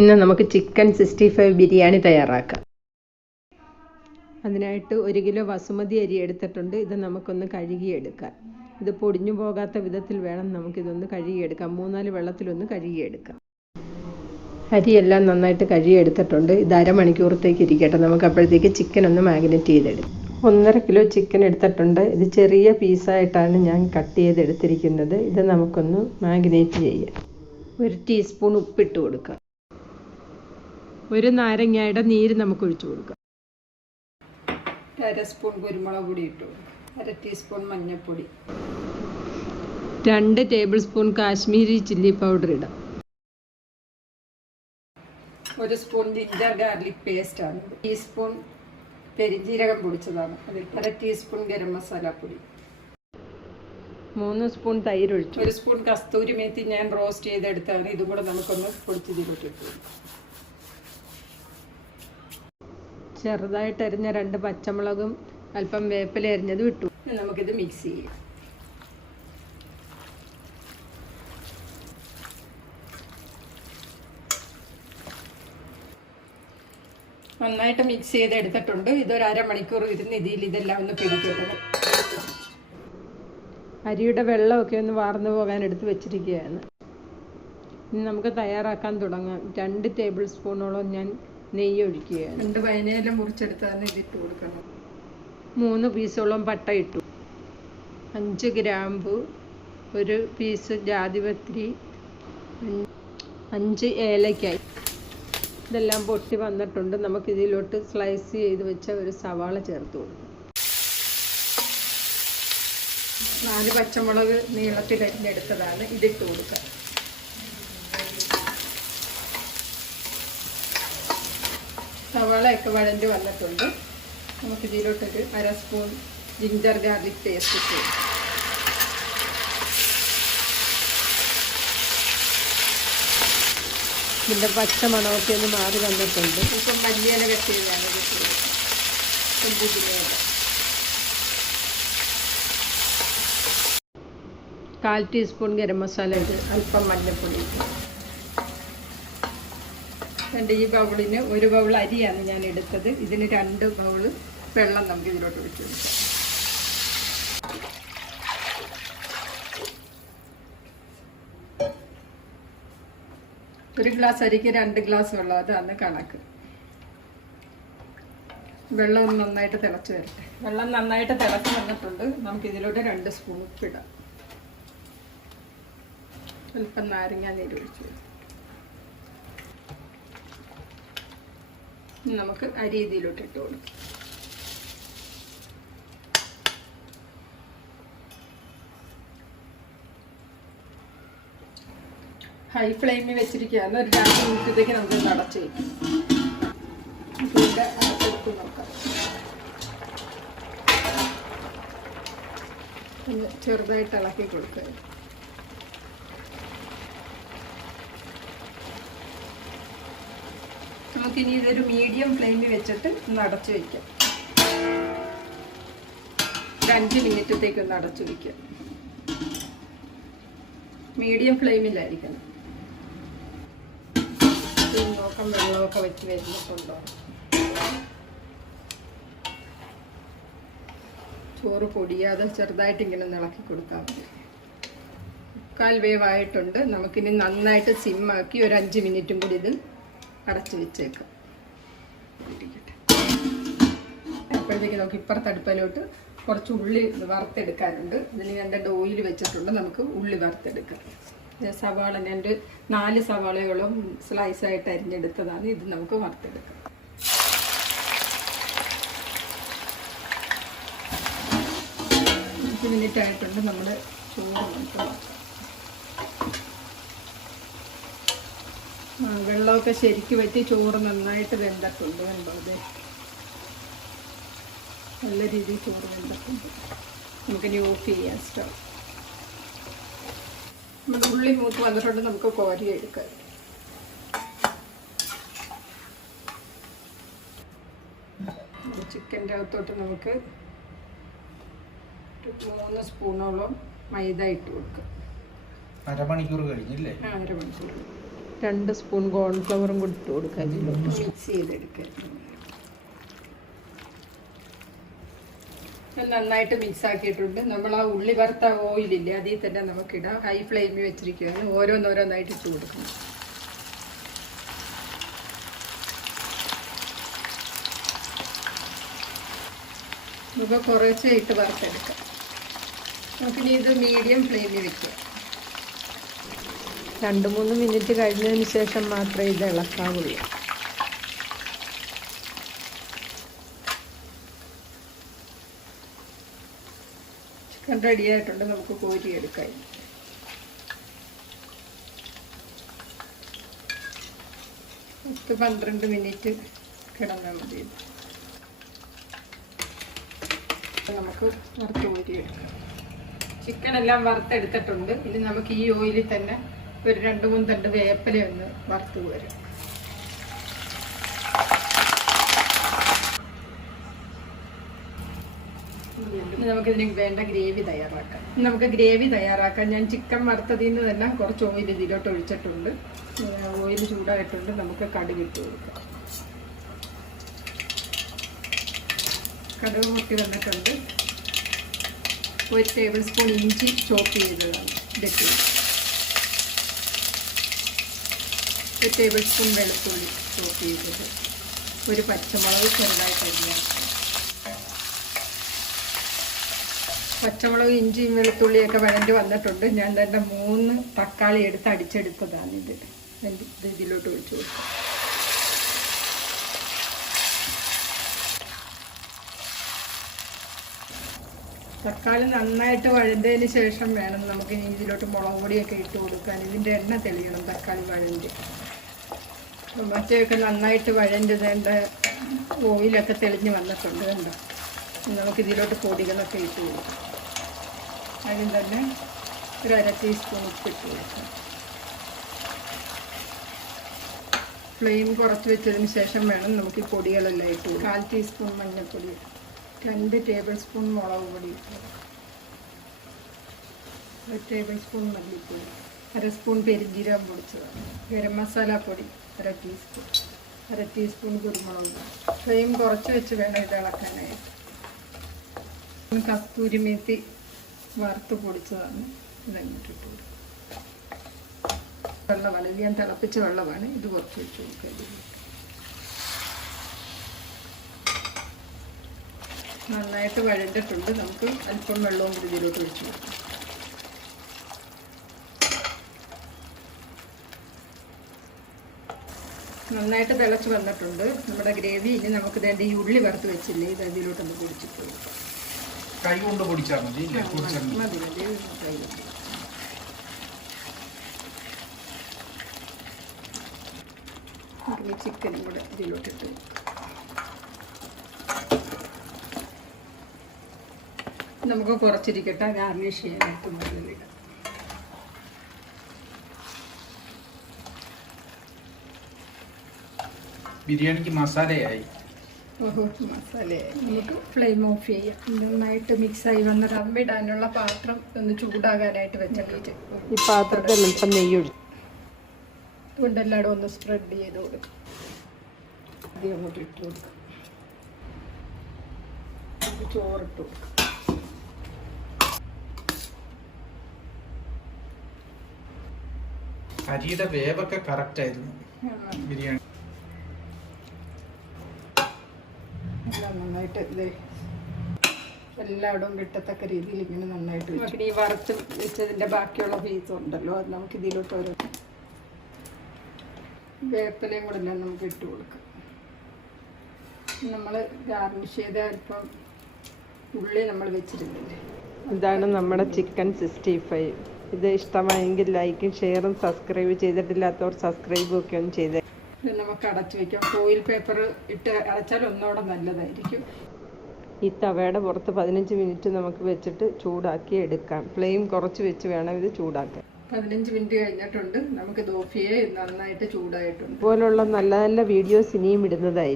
ഇന്ന് നമുക്ക് chicken sixty five biryani തയ്യാറാക്കാം. അതിനായിട്ട് ഒരു കിലോ വസുമതി അരി എടുത്തിട്ടുണ്ട്. ഇത് നമുക്കൊന്ന് കഴുകിയെടുക്കാം. ഇത് പൊടിഞ്ഞു പോകാത്ത വിധത്തിൽ വേണം നമുക്കിതൊന്ന് കഴുകിയെടുക്കാം. മൂന്നാൽ വെള്ളത്തിലൊന്ന് കഴുകിയെടുക്കാം. അരിയെല്ലാം നന്നായിട്ട് കഴുകിയെടുത്തിട്ടുണ്ട്. ഇത് അരമണിക്കൂറത്തേക്ക് ഇരിക്കട്ടെ. നമുക്ക് അപ്പോഴത്തേക്ക് ചിക്കൻ ഒന്ന് മാഗ്നറ്റ് ചെയ്തെടുക്കാം. ഒന്നര കിലോ ചിക്കൻ എടുത്തിട്ടുണ്ട്. ഇത് ചെറിയ പീസായിട്ടാണ് ഞാൻ കട്ട് ചെയ്തെടുത്തിരിക്കുന്നത്. ഇത് നമുക്കൊന്ന് മാഗ്നേറ്റ് ചെയ്യാം. ഒരു ടീസ്പൂൺ ഉപ്പിട്ട് കൊടുക്കാം. ഒരു നാരങ്ങയുടെ നീര് നമുക്ക് ഒഴിച്ചു കൊടുക്കാം. അര സ്പൂൺ കുരുമുളക് പൊടി ഇട്ടു. അര ടീസ്പൂൺ മഞ്ഞൾപ്പൊടി. രണ്ട് table spoon Kashmiri chilli powder ഇടാം. ഒരു സ്പൂൺ ജിഞ്ചർ ഗാർലിക് പേസ്റ്റ് ആണ്. ടീസ്പൂൺ പെരിഞ്ജീരകം പൊടിച്ചതാണ്. അതിൽ അര ടീസ്പൂൺ ഗരം മസാല പൊടി. മൂന്ന് സ്പൂൺ തൈര് ഒഴിച്ചു ഒരു സ്പൂൺ കസ്തൂരി മേത്തി ഞാൻ റോസ്റ്റ് ചെയ്തെടുത്താണ്. ഇതും കൂടെ നമുക്കൊന്ന് പൊടിച്ച് ഇതിലോട്ട് ഇട്ടു ചെറുതായിട്ട് അരിഞ്ഞ രണ്ട് പച്ചമുളകും അല്പം വേപ്പില അരിഞ്ഞത് വിട്ടു നമുക്കിത് മിക്സ് ചെയ്യാം. നന്നായിട്ട് മിക്സ് ചെയ്ത് എടുത്തിട്ടുണ്ട് ഇതൊരു അരമണിക്കൂർ ഇരുന്ന് ഇതിൽ ഇതെല്ലാം ഒന്ന് പിടിക്കട്ടെ അരിയുടെ വെള്ളമൊക്കെ ഒന്ന് വാർന്നു പോകാൻ എടുത്ത് വെച്ചിരിക്കുകയാണ്. ഇനി നമുക്ക് തയ്യാറാക്കാൻ തുടങ്ങാം. രണ്ട് ടേബിൾ സ്പൂണോളം ഞാൻ നെയ്യ് ഒഴിക്കുകയാണ് രണ്ട് വയനയെല്ലാം മുറിച്ചെടുത്താണ് ഇതിട്ട് കൊടുക്കണം. മൂന്ന് പീസോളം പട്ട ഇട്ടു. അഞ്ച് ഗ്രാമ്പു ഒരു പീസ് ജാതിപത്രി അഞ്ച് ഏലയ്ക്കായി ഇതെല്ലാം പൊട്ടി വന്നിട്ടുണ്ട്. നമുക്ക് ഇതിലോട്ട് സ്ലൈസ് ചെയ്ത് വെച്ച ഒരു സവാള ചേർത്ത് കൊടുക്കും. നാല് പച്ചമുളക് നീളത്തിൽ അരിഞ്ഞെടുത്തതാണ് ഇതിട്ട് കൊടുക്കുക. സവാളയൊക്കെ വഴഞ്ഞ് വന്നിട്ടുണ്ട് നമുക്ക് ഇതിലോട്ടൊരു അര സ്പൂൺ ജിഞ്ചർ ഗാർലിക് പേസ്റ്റ് ചെയ്യും. ഇതിന്റെ പച്ച മണമൊക്കെ ഒന്ന് മാറി വന്നിട്ടുണ്ട് ഇപ്പം മല്ലിയില ഇപ്പം പുതിനയില കാൽ ടീസ്പൂൺ ഗരം മസാല ഇട്ട് അല്പം മഞ്ഞൾപ്പൊടി ഇട്ട്. എന്റെ ഈ ബൗളിന് ഒരു ബൗൾ അരിയാണ് ഞാൻ എടുത്തത്. ഇതിന് രണ്ട് ബൗൾ വെള്ളം നമുക്ക് ഇതിലോട്ട് വെച്ച് കൊടുക്കാം. ഒരു ഗ്ലാസ് അരിക്ക് രണ്ട് ഗ്ലാസ് വെള്ളം അതാണ് കണക്ക്. വെള്ളം നന്നായിട്ട് തിളച്ച് വരട്ടെ. വെള്ളം നന്നായിട്ട് തിളച്ച് വന്നിട്ടുണ്ട്. നമുക്ക് ഇതിലോട്ട് രണ്ട് സ്പൂൺ ഉപ്പിടാം അല്പം നാരങ്ങ നീര് ഒഴിച്ചു നമുക്ക് അരി ഇതിലോട്ട് ഇട്ട് കൊടുക്കാം. ഹൈ ഫ്ലെയിമിൽ വെച്ചിരിക്കുകയാണ്. ഒരു രണ്ട് മിനിറ്റത്തേക്ക് നമുക്ക് നടച്ച് വയ്ക്കും നോക്കാം ചെറുതായിട്ട് ഇളക്കി കൊടുക്കുക. നമുക്കിനി ഇതൊരു മീഡിയം ഫ്ലെയിമിൽ വെച്ചിട്ട് ഒന്ന് അടച്ചു വയ്ക്കാം ഒരു അഞ്ച് മിനിറ്റത്തേക്ക് ഒന്ന് അടച്ചു വയ്ക്കാം മീഡിയം ഫ്ലെയിമിലായിരിക്കണം നോക്കാം വെള്ളമൊക്കെ വെച്ച് വരുന്നിട്ടുണ്ടോ? ചോറ് പൊടിയാതെ ചെറുതായിട്ട് ഇങ്ങനെ ഇളക്കി കൊടുത്താൽ മതി. മുക്കാൽ വേവായിട്ടുണ്ട്. നമുക്കിനി നന്നായിട്ട് സിമ്മാക്കി ഒരു അഞ്ച് മിനിറ്റും കൂടി ഇത് അടച്ചു വെച്ചേക്കാം. അപ്പോഴത്തേക്ക് നമുക്ക് ഇപ്പുറത്തെ അടുപ്പിലോട്ട് കുറച്ച് ഉള്ളി വറുത്തെടുക്കാനുണ്ട്. ഇതിന് ഞാൻ രണ്ട് ഓയിൽ വെച്ചിട്ടുണ്ട്. നമുക്ക് ഉള്ളി വറുത്തെടുക്കാം. സവാള ഞാൻ ഒരു നാല് സവാളകളും സ്ലൈസായിട്ട് അരിഞ്ഞെടുത്തതാണ്. ഇത് നമുക്ക് വറുത്തെടുക്കാം. മിനിറ്റ് ആയിട്ടുണ്ട്. ചോറ് നമുക്ക് വറുക്കാം. ആ, വെള്ളമൊക്കെ ശരിക്ക് പറ്റി ചോറ് നന്നായിട്ട് വെന്തിട്ടുണ്ട് കണ്ടോ അതെ നല്ല രീതിയിൽ ചോറ് വെന്തിട്ടുണ്ട്. നമുക്കിനി ഓഫ് ചെയ്യാം സ്റ്റോ നമ്മുടെ ഉള്ളി മൂത്ത് വന്നിട്ടുണ്ട് നമുക്ക് കോരി എടുക്കാം. ചിക്കന്റെ അകത്തോട്ട് നമുക്ക് മൂന്ന് സ്പൂണോളം മൈദ ഇട്ട് കൊടുക്കാം. അരമണിക്കൂർ കഴിഞ്ഞില്ലേ? ആ അരമണിക്കൂർ. രണ്ട് സ്പൂൺ കോൺഫ്ലവറും കൂടി ഇട്ട് മിക്സ് ചെയ്തെടുക്കുക നന്നായിട്ട് മിക്സ് ആക്കിയിട്ടുണ്ട്. നമ്മൾ ആ ഉള്ളി വറുത്ത ഓയിലില്ലേ അതിൽ തന്നെ നമുക്കിടാം. ഹൈ ഫ്ലെയിമിൽ വെച്ചിരിക്കുകയാണ്. ഓരോന്നോരോന്നായിട്ട് ഇട്ട് കൊടുക്കണം. നമുക്ക് കുറച്ചേ ഇട്ട് വറുത്തെടുക്കാം. നമുക്കിനി ഇത് മീഡിയം ഫ്ലെയിമിൽ വെക്കുക രണ്ട് മൂന്ന് മിനിറ്റ് കഴിഞ്ഞതിന് ശേഷം മാത്രമേ ഇത് ഇളക്കാവുള്ളൂ. ചിക്കൻ റെഡി ആയിട്ടുണ്ട് നമുക്ക് കോരി എടുക്കാം പത്ത് പന്ത്രണ്ട് മിനിറ്റ് കിടന്നാൽ മതി. നമുക്ക് വറുത്ത് കോരി എടുക്കാം ചിക്കൻ എല്ലാം വറുത്തെടുത്തിട്ടുണ്ട്. ഇനി നമുക്ക് ഈ ഓയിലിൽ തന്നെ ഒരു രണ്ട് മൂന്ന് തണ്ട് വേപ്പില ഒന്ന് വറുത്ത് പോരും. നമുക്കിതിന് വേണ്ട ഗ്രേവി തയ്യാറാക്കാം. നമുക്ക് ഗ്രേവി തയ്യാറാക്കാം. ഞാൻ ചിക്കൻ വറുത്തതിൽ നിന്ന് തന്നെ കുറച്ച് ഓയിൽ ഇതിലോട്ട് ഒഴിച്ചിട്ടുണ്ട്. ഓയിൽ ചൂടായിട്ടുണ്ട്. നമുക്ക് കടുക് ഇട്ട് കൊടുക്കാം. കടുക് പൊട്ടി വന്നിട്ടുണ്ട്. ഒരു ടേബിൾ സ്പൂൺ ഇഞ്ചി ചോപ്പ് ചെയ്തതാണ്. ഇതൊക്കെ ഒരു ടേബിൾ സ്പൂൺ വെളുത്തുള്ളി ചോപ്പ് ചെയ്തത് ഒരു പച്ചമുളക് ചെറുതായി അരിയാം പച്ചമുളക് ഇഞ്ചിയും വെളുത്തുള്ളിയൊക്കെ വഴണ്ടി വന്നിട്ടുണ്ട്. ഞാൻ തന്നെ മൂന്ന് തക്കാളി എടുത്ത് അടിച്ചെടുത്തതാണ് ഇത്. എന്റെ ഇത് ഇതിലോട്ട് ഒഴിച്ചു കൊടുക്കാം തക്കാളി നന്നായിട്ട് വഴുതതിന് ശേഷം വേണം നമുക്ക് ഇതിലോട്ട് മുളക് പൊടിയൊക്കെ ഇട്ട് കൊടുക്കാൻ. ഇതിന്റെ എണ്ണ തെളിയണം തക്കാളി വഴണ്ടി. മറ്റൊക്കെ നന്നായിട്ട് വഴണ്ടതേണ്ട ഓയിലൊക്കെ തെളിഞ്ഞ് വന്നിട്ടുണ്ട് കണ്ടോ? നമുക്ക് ഇതിലോട്ട് പൊടികളൊക്കെ ഇട്ട് കൊടുക്കാം. അതിന് തന്നെ ഒരു അര ടീസ്പൂൺ ഉപ്പിട്ട് കൊടുക്കാം. ഫ്ലെയിം കുറച്ച് വെച്ചതിന് ശേഷം വേണം നമുക്ക് ഈ പൊടികളെല്ലാം ഇട്ട് കാൽ ടീസ്പൂൺ മഞ്ഞൾപ്പൊടി. രണ്ട് ടേബിൾ സ്പൂൺ മുളക് പൊടി ഒരു ടേബിൾ സ്പൂൺ മല്ലിപ്പൊടി. അര സ്പൂൺ പെരിഞ്ജീരകം പൊടിച്ചതാണ്. ഗരം മസാല പൊടി അര ടീസ്പൂൺ അര ടീസ്പൂൺ കുരുമുളക്. ഫ്ലെയിം കുറച്ച് വെച്ച് വേണം ഇത് ഇളക്കാനായിട്ട്. കസ്തൂരി മേത്തി വറുത്ത് പൊടിച്ചതാണ്. ഇതങ്ങോട്ട് ഇട്ട് കൊടുക്കുക. വെള്ളമാണ് ഇത് ഞാൻ തിളപ്പിച്ച വെള്ളമാണ്. ഇത് കുറച്ച് വെച്ച് കൊടുക്കുക നന്നായിട്ട് വഴണ്ടിട്ടുണ്ട്. നമുക്ക് അല്പം വെള്ളവും കൂടി ഇതിലോട്ട് ഒഴിച്ചു കൊടുക്കാം. നന്നായിട്ട് തിളച്ച് വന്നിട്ടുണ്ട്. നമ്മുടെ ഗ്രേവി ഇനി നമുക്ക് വേണ്ട ഈ ഉള്ളി വറുത്ത് വെച്ചില്ലേ ഇത് അതിലോട്ടൊന്ന് പൊടിച്ചിട്ട്. കൈ കൊണ്ട് പൊടിച്ചാൽ മതി മതി. കൈ കൊണ്ട്. ചിക്കനും കൂടെ ഇതിലോട്ടിട്ട്. നമുക്ക് കുറച്ചിരിക്കട്ടെ ഗാർണിഷ് ചെയ്യാനായിട്ട് മുകളിലിടാം ബിരിയാണിക്ക് മസാലയായി. ഓഹോ മസാലയായി. നമുക്ക് ഫ്ലെയിം ഓഫ് ചെയ്യാം. നന്നായിട്ട് മിക്സായി വന്ന റമ്മിടാനുള്ള പാത്രം ഒന്ന് ചൂടാകാനായിട്ട് വെച്ചിട്ട് ഈ പാത്രത്തിൽ അല്പം നെയ്യ് ഒഴിച്ചു. അതുകൊണ്ട് ഒന്ന് സ്പ്രെഡ് ചെയ്ത് കൊടുക്കും. ആദ്യം അങ്ങോട്ട് ഇട്ട് കൊടുക്കും. ചോറിട്ട് കൊടുക്കാം. അരിയുടെ വേവൊക്കെ കറക്റ്റ് ആയിരുന്നു ബിരിയാണി എല്ലാം നന്നായിട്ട് ഇത് എല്ലായിടവും കിട്ടത്തക്ക രീതിയിൽ ഇങ്ങനെ നന്നായിട്ട് ഈ വറുത്ത് വെച്ചതിന്റെ ബാക്കിയുള്ള പീസ് ഉണ്ടല്ലോ അത് നമുക്ക് ഇതിലോട്ട് ഓരോ വേപ്പിലയും കൂടെ എല്ലാം നമുക്ക് ഇട്ട് കൊടുക്കാം. നമ്മൾ ഗാർണിഷ് ചെയ്ത അല്പം ഉള്ളി നമ്മൾ വെച്ചിരുന്നില്ലേ? ഇതാണ് നമ്മുടെ ചിക്കൻ സിക്സ്റ്റി ഫൈവ് ഇത് ഇഷ്ടമായെങ്കിൽ ലൈക്കും ഷെയറും സബ്സ്ക്രൈബ് ചെയ്തിട്ടില്ലാത്തവർ സബ്സ്ക്രൈബും ഒക്കെ ഒന്ന് ചെയ്തേ. ഇത് നമുക്ക് അടച്ചു വെക്കാം. ഫോയിൽ പേപ്പർ ഇട്ട് അടച്ചാൽ ഒന്നുകൂടെ നല്ലതായിരിക്കും. ഈ തവയുടെ പുറത്ത് പതിനഞ്ച് മിനിറ്റ് നമുക്ക് വെച്ചിട്ട് ചൂടാക്കി എടുക്കാം. ഫ്ലെയിം കുറച്ച് വെച്ച് വേണം ഇത് ചൂടാക്കാൻ. പതിനഞ്ച് മിനിറ്റ് കഴിഞ്ഞിട്ടുണ്ട്. നമുക്ക് ദോഫിയെ നന്നായിട്ട് ചൂടായിട്ടുണ്ട്. പോലുള്ള നല്ല നല്ല വീഡിയോസ് ഇനിയും ഇടുന്നതായിരിക്കും.